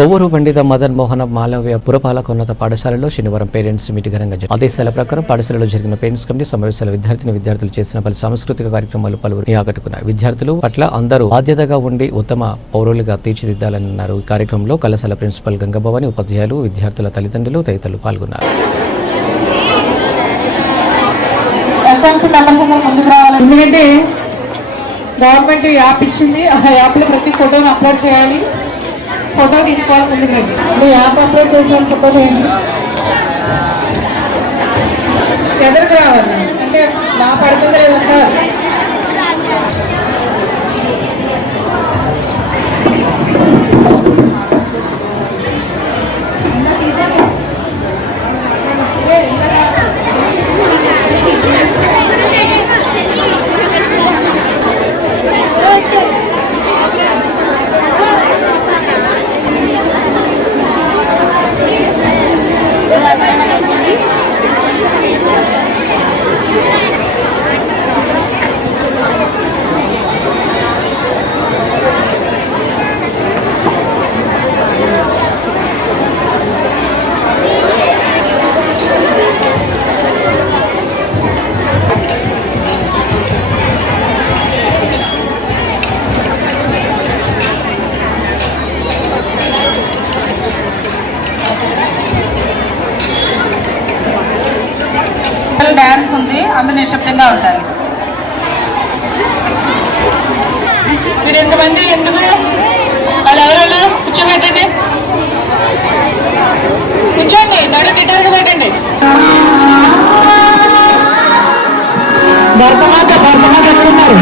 కొవ్వూరు పండిత మదన్ మోహన మాలవ్య పురపాలకోన్నత పాఠశాలలో శనివారం parents meet ఘనంగా జరిగింది. ఆదేశాల ప్రకారం పాఠశాలలో జరిగిన పేరెంట్స్ కమిటీ సమావేశాల విద్యార్థిని విద్యార్థులు చేసిన పలు సాంస్కృతిక కార్యక్రమాలు పలువురిని ఆకట్టుకున్నాయి. విద్యార్థులు పట్ల అందరూ బాధ్యతగా ఉండి ఉత్తమ పౌరులుగా తీర్చిదిద్దాలని అన్నారు ఈ కార్యక్రమంలో కళాశాల ప్రిన్సిపల్ గంగభవాని ఉపాధ్యాయులు విద్యార్థుల తల్లిదండ్రులు తదితరులు పాల్గొన్నారు. ఎందుకంటే గవర్నమెంట్ యాప్ ఇచ్చింది. ఆ యాప్లో ప్రతి ఫోటోని అప్లోడ్ చేయాలి. ఫోటో తీసుకోవాల్సింది ముందుకు యాప్ అప్లోడ్ చేసిన ఫోటో ఏంటి? ఎదురుకు రావాలి. అంటే నా పడుతుంది లేదు సార్ అంత నిశ్శబ్దంగా ఉండాలి మీరు ఎంతమంది ఎందుకు? వాళ్ళు ఎవరు కూర్చోబెట్టండి. కూర్చోండి నడు డిటార్గా పెట్టండి. భర్తమాత భర్తమాత ఎక్కడున్నారు?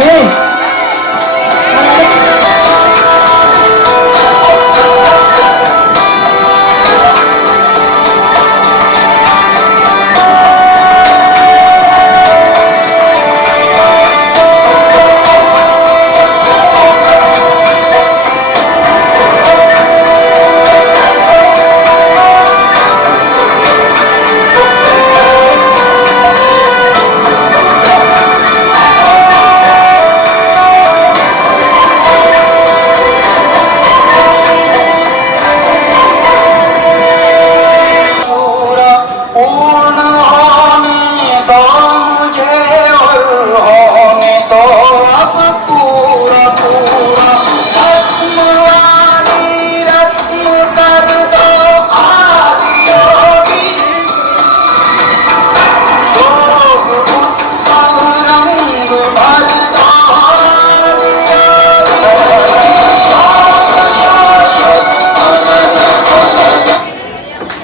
Hey!